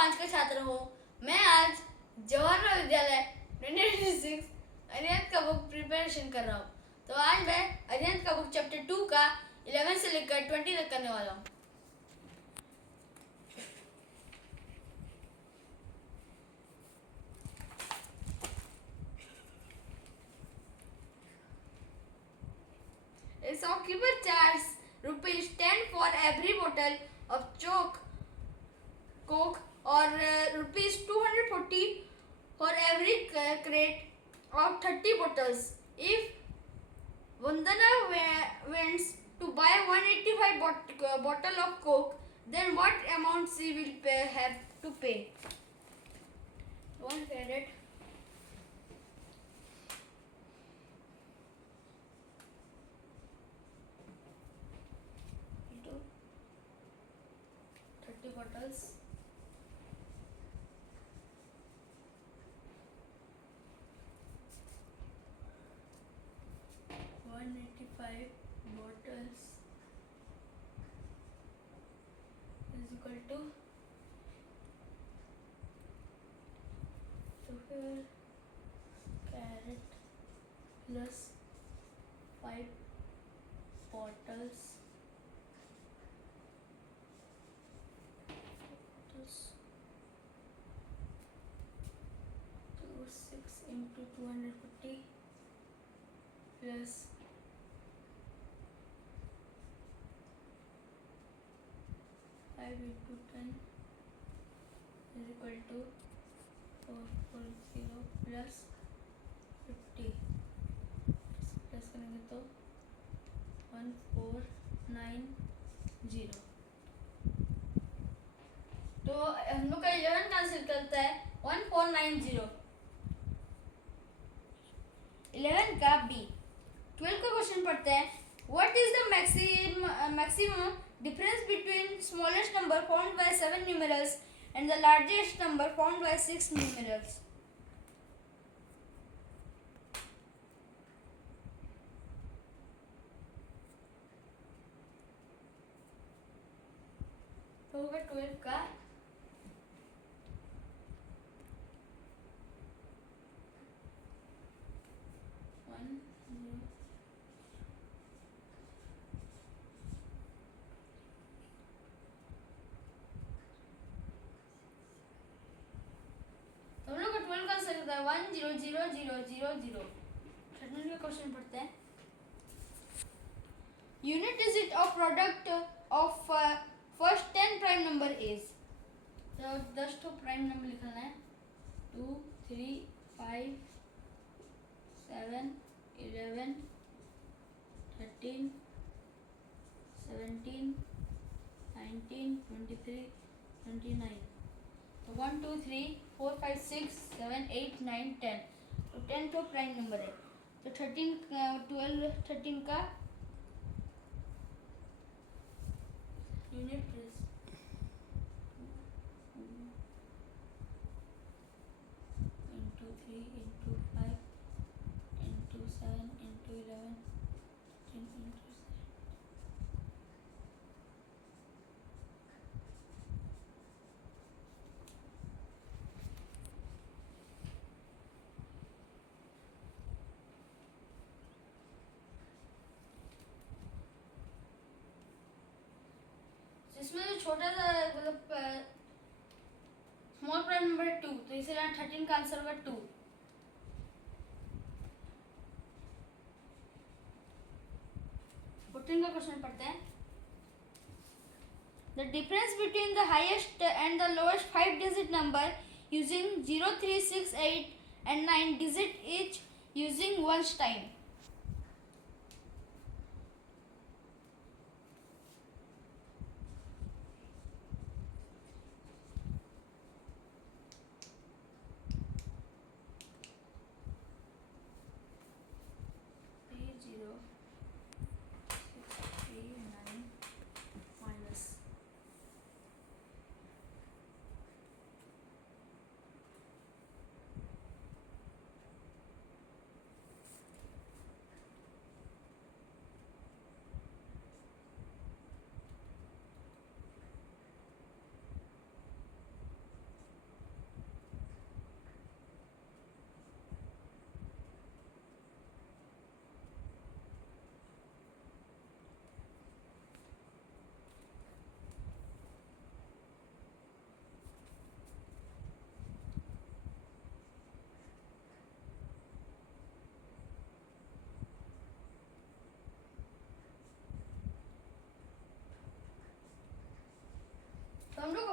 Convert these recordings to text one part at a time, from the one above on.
5 का छात्र हूँ। मैं आज जवाहर विद्यालय 2026 अरिहंत का बुक प्रिपरेशन कर रहा हूँ। तो आज मैं अरिहंत का बुक चैप्टर 2 का 11 से लेकर 20 तक करने वाला हूँ। A shopkeeper charges ₹10 for every bottle of Coke or ₹240 for every crate of 30 bottles. If Vandana wants to buy 185 bottle of Coke, then what amount she will have to pay? One credit. Into 30 bottles. Bottles is equal to, so here carrot plus 5 bottles to 6 into 250 plus 5 into 10 is equal to 440 plus 50 plus करेंगे तो 1490। तो हम लोग का 11 का answer करता है 1490। 11 का बी। 12 का क्वेश्चन पढ़ते हैं। What is the maximum difference between smallest number formed by 7 numerals and the largest number formed by 6 numerals? तो होगा 12 का हम लोग का 12 का आंसर होता है 100000। 13 का क्वेश्चन पढ़ते हैं। Unit digit of product of first 10 prime number is, तो 10 तो प्राइम नंबर लिखना है 2 3 5 7 11 13 17 19 23 29। 1 2 3 4 5 6 7 8 9 10। तो 10 तो प्राइम नंबर है। तो 13 12 13 का unit is into 3 into 5 into 7 into 11 into 7। इसमें जो छोटा सा मतलब स्मॉल प्राइम नंबर 2, तो इसलिए 13 का आंसर होगा 2। 14 का क्वेश्चन पढ़ते हैं। The difference between the highest and the lowest 5-digit number using 0 3 6 8 and 9 digit each using ones time.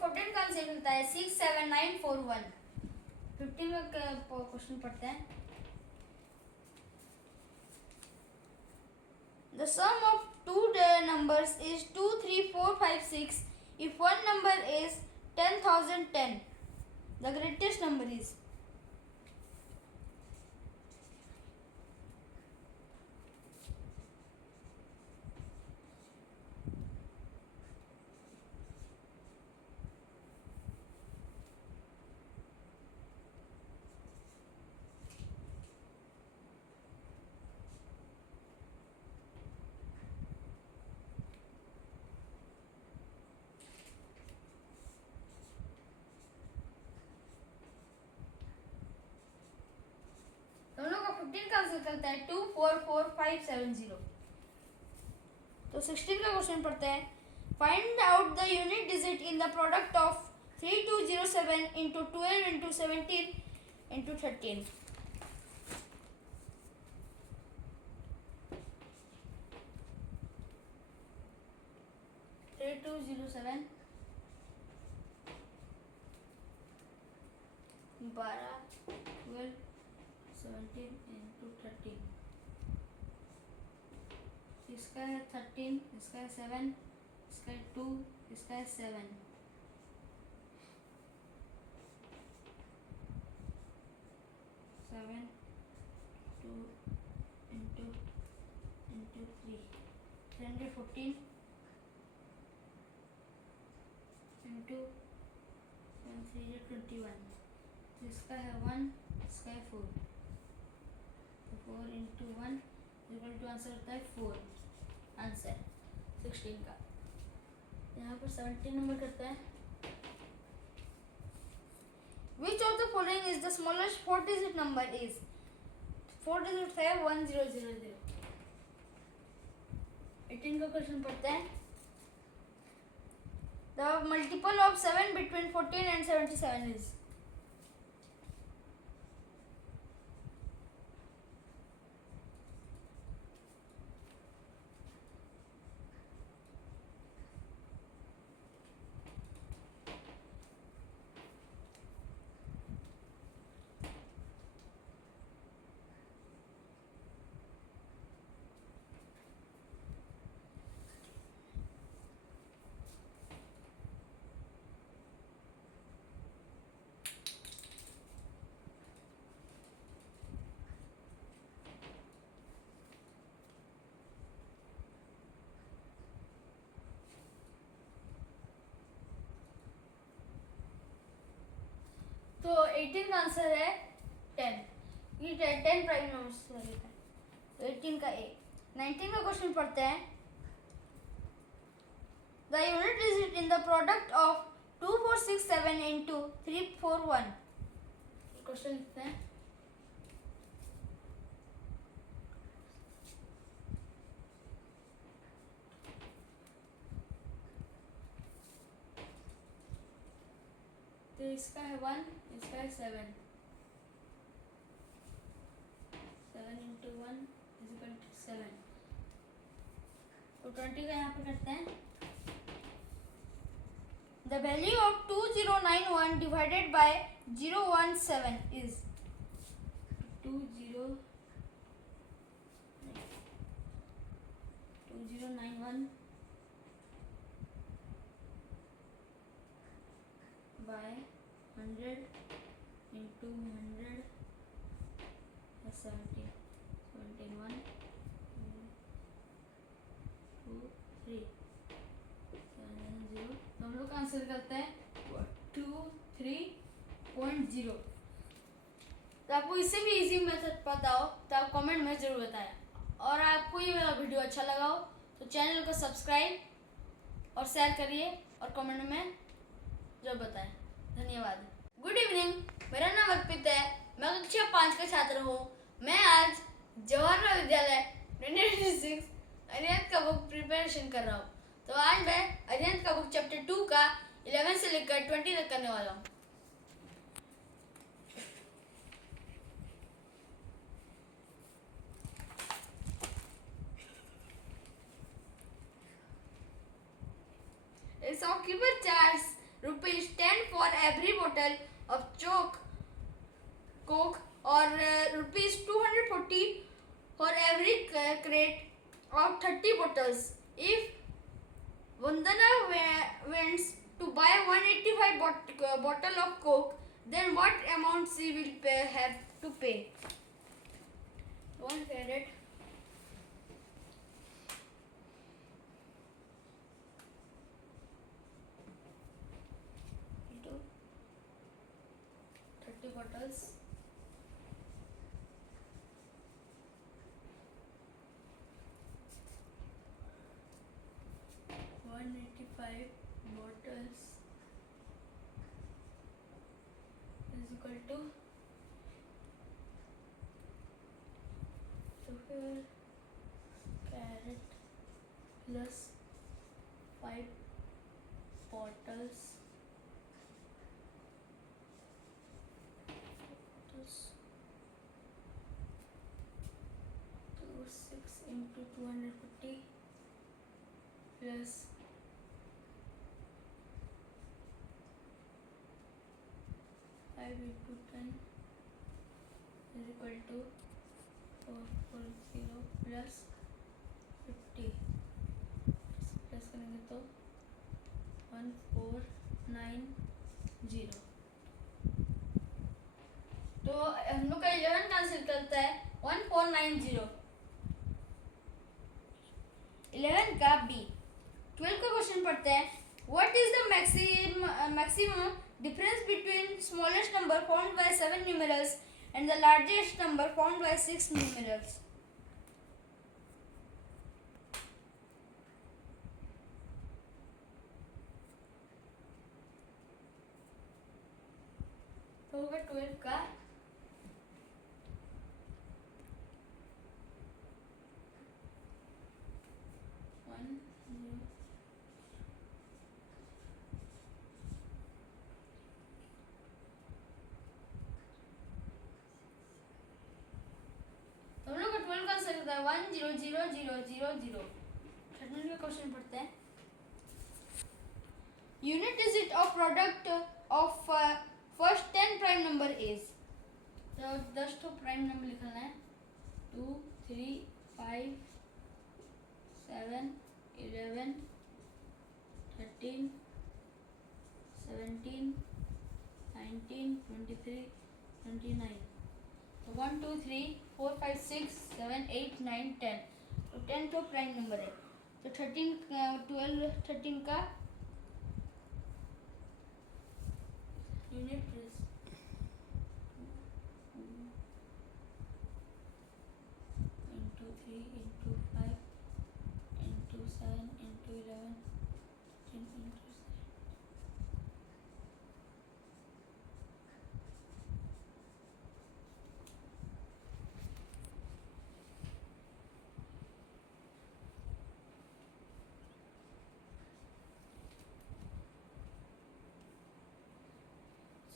14 का आंसर मिलता है 67941। 15 का क्वेश्चन पढ़ते हैं। The sum of two numbers is 2, 3, 4, 5, 6. If one number is 10,010, the greatest number is. दोनों का 15 का answer करता है 244570। तो 16 का क्वेश्चन पढ़ते हैं। Find out the unit digit in the product of 3207 into 12 into 17 into 13। 3207 12 12 17 into 13। इसका है 13, इसका है 7, इसका है 2, इसका है 7। 7 2 इंटू 3 314 इंटू 3 21। इसका है 1, इसका है 4। 4 इंटू 1 इक्वल टू आंसर होता है 4। आंसर 16 का। यहाँ पर 17 नंबर करते हैं। Which of the following is the smallest 4-digit number is? 4 digits है 1000। 18 का क्वेश्चन पढ़ते हैं। The multiple of 7 between 14 and 77 is? तो 18 का आंसर है 10। ये 10 प्राइम नंबर्स लगेगा। तो 18 का ए। 19 का क्वेश्चन पढ़ते हैं। The unit digit in the product of 2467 into 341। Question लिखते हैं। तो इसका है 1, इसका है 7। 7 इंटू 1 इज इक्वल टू 7। तो 20 का यहाँ पे करते हैं। The value of 2091 divided by 017 is 2091 by 100 into 100 plus 70 1 2 3 0। तो हम लोग आंसर करते हैं 23.0। तो आपको इससे भी इजी मेथड पता हो तो आप कमेंट में ज़रूर बताएं। और आपको ये मेरा वीडियो अच्छा लगा हो तो चैनल को सब्सक्राइब और शेयर करिए और कमेंट में ज़रूर बताएं। धन्यवाद। गुड इवनिंग, मेरा नाम अर्पित है। मैं कक्षा 5 का छात्र हूँ। मैं आज जवाहरलाल विद्यालय 1996 अरिहंत का बुक प्रिपरेशन कर रहा हूँ। तो आज मैं अरिहंत का बुक चैप्टर 2 का 11 से लेकर 20 तक करने वाला हूँ। A shopkeeper charges rupees 10 for every bottle of Coke or rupees 240 for every crate of 30 bottles. If Vandana wants to buy 185 bottle of Coke, then what amount she will have to pay? 1 carat into 30 bottles. Bottles is equal to, so here carat plus 5 bottles to 6 into 250 plus 5 into 10 is equal to 440 plus 50 plus करेंगे तो 1490। तो हम लोग का 11 cancel करता है 1490। 11 का B. 12 का क्वेश्चन पढ़ते हैं। What is the maximum difference between smallest number formed by 7 numerals and the largest number formed by 6 numerals? तो होगा 12 का हम लोग का 12 का आंसर होता है 100000। 13 का क्वेश्चन पढ़ते हैं। Unit digit of product of first 10 prime number is, तो 10 तो प्राइम नंबर लिखना है 2 3 5 7 11 13 17 19 23 29। तो 1 2 3 4 5 6 7 8 9 10। तो 10 तो प्राइम नंबर है। तो 13 12 13 का unit is into 3 into 5 into 7 into 11 into 7।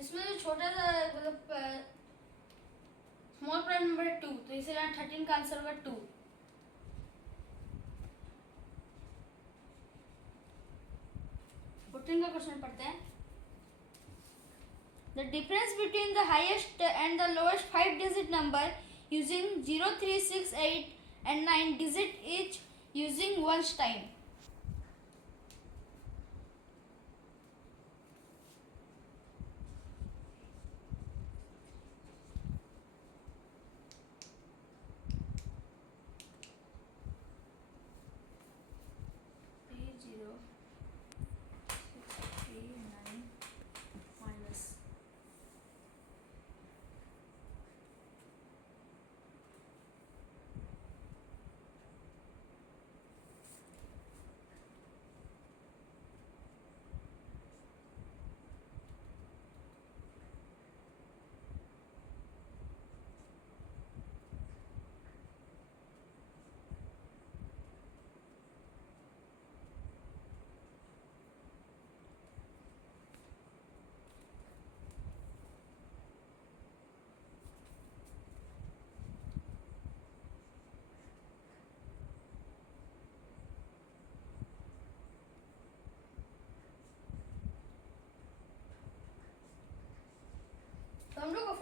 इसमें जो छोटा सा मतलब स्मॉल प्राइम नंबर है 2, तो इसलिए 13 का आंसर होगा 2। 14 का क्वेश्चन पढ़ते हैं। The difference between the highest and the lowest 5-digit number using 0 3 6 8 and 9 digit each using ones time.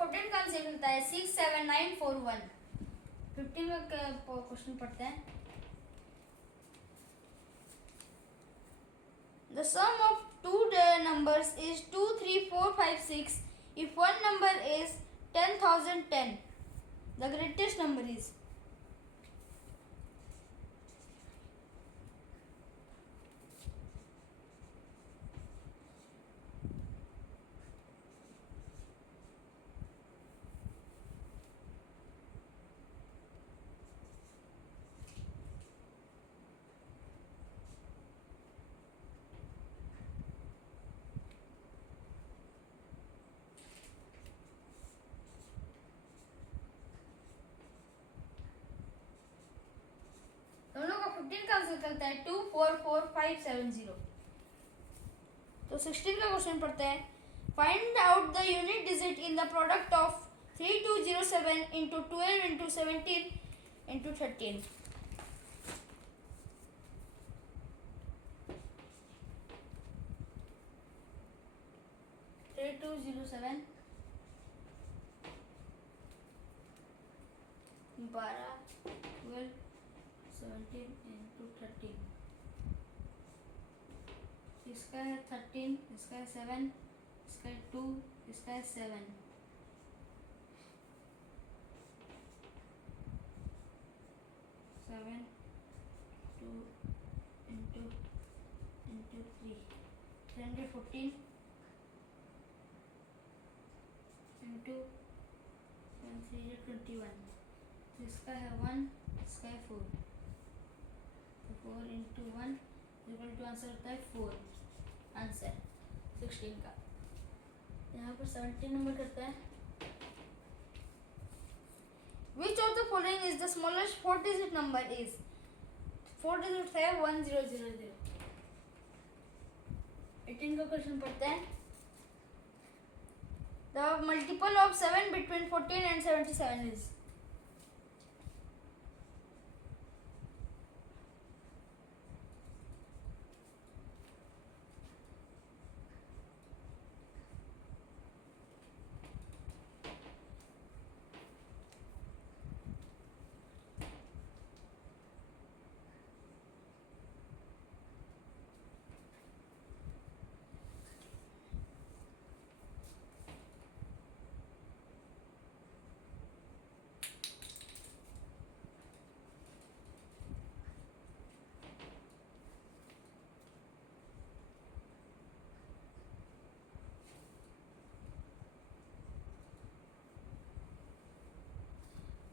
14 का आंसर मिलता है 67941। 15 का क्वेश्चन पढ़ते हैं। The sum of two numbers is 2, 3, 4, 5, 6. If one number is 10,010, the greatest number is. दोनों का 15 का answer चलता है 244570। तो 16 का क्वेश्चन पढ़ते हैं। Find out the unit digit in the product of 3207 into 12 into 17 into 13। 3207 12 12 17 into 13। इसका है 13, इसका है 7, इसका है 2, इसका है 7। 7 2 इंटू 3 314 इंटू 21। इसका है 1, इसका है 4। 4 इंटू 1 इक्वल टू आंसर होता है 4। आंसर 16 का। यहाँ पर 17 नंबर करता है। Which of the following is the smallest 4-digit number is? 4 digits है 1000। 18 का क्वेश्चन पढ़ते हैं। The multiple of 7 between 14 and 77 is?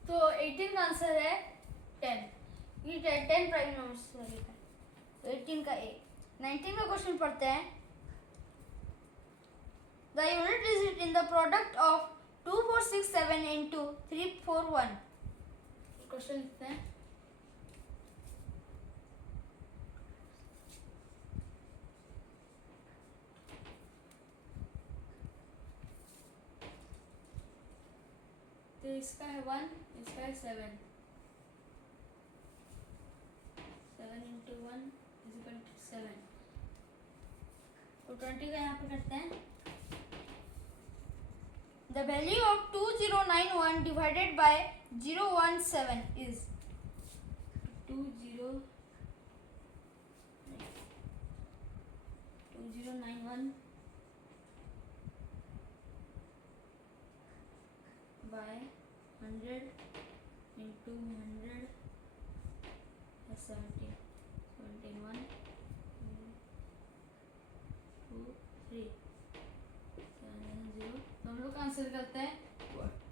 तो 18 का आंसर है 10। ये 10 प्राइम नंबर्स है। तो 18 का ए। 19 का क्वेश्चन पढ़ते हैं। The unit digit in the product of 2467 into 341। Question लिखते हैं। तो इसका है 1, इसका है 7। 7 इंटू 1 इज इक्वल टू 7। तो 20 का यहाँ पे करते हैं। The value of 2091 divided by 017 is 2091 by 100 into 100 is 70 1 2 3 0। तो हम लोग आंसर करते हैं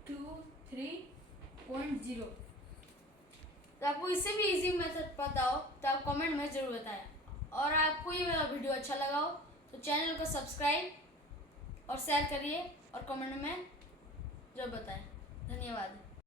23.0। तो आपको इससे भी इजी मेथड पता हो तो आप कमेंट में ज़रूर बताएं। और आपको ये मेरा वीडियो अच्छा लगा हो तो चैनल को सब्सक्राइब और शेयर करिए और कमेंट में जरूर बताएं। धन्यवाद।